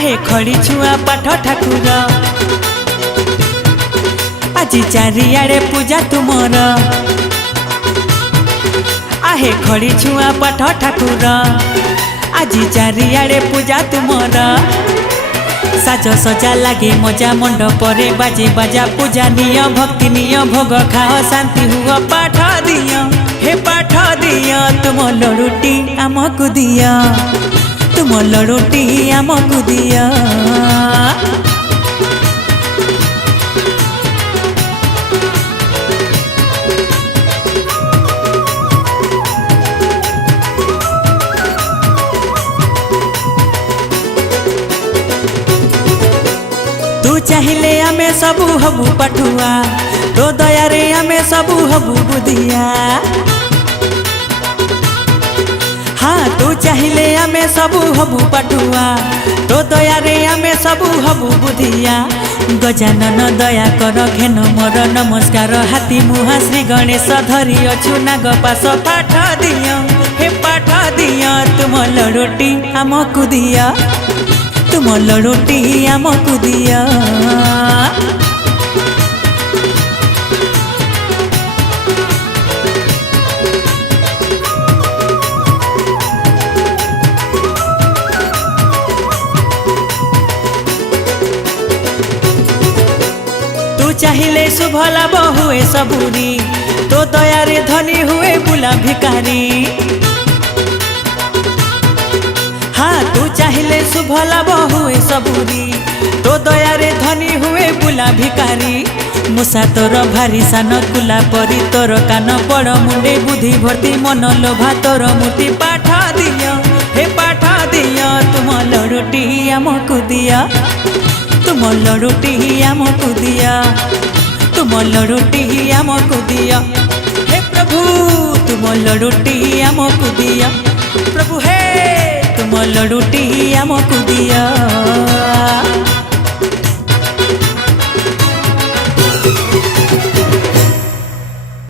आहे खड़ी छुआ पाठ ठाकुर আজি चारिआडे पूजा तुमर आहे खड़ी छुआ पाठ ठाकुर আজি चारिआडे पूजा तुमर साज सजा लगे मजा मंडप बाजे बाजा पूजा निय भक्ति निय भोग खाओ शांति हुआ पाठ दिया हे पाठ दिया तुम लड़ुटी आमको दिया तुम लड़ुटी आमको दिया तू चाहिए आमे सबू हबू पठुआ तो दया रे आमे सबू हबू बुधिया हाँ तू चाहिए आमे सबू हबू पठुआ तो दया रे आमे सबू हबू बुधिया गजानन दया कर घेन मोर नमस्कार हाथी मुहा श्री गणेश धरी अछु नाग पास पाठ दिया हे पाठ दिया तुम लड़ुटी आमको दिया तुम लड़ुटी आमको दिया तू चाहिए शुभ लाभ हुए सबूरी तो दया रे धनी हुए बुला भिकारी हाँ तू चाहिए शुभ लाभ हुए सबूरी तो दया रे धनी हुए बुला भिकारी मुसा तोर भारी सान कुला परी तोर कान बड़ मुंडे बुद्धि भर्ती मन लोभा तोर मूर्ति पाठ दिया हे पाठ दिया तुम लड़ुटी आमको दिया तुम लड़ुटी आमको दिया तुम लड़ुटी आमको दिया हे प्रभु तुम लड़ुटी आमको दिया प्रभु हे तुम लड़ुटी आमको दिया।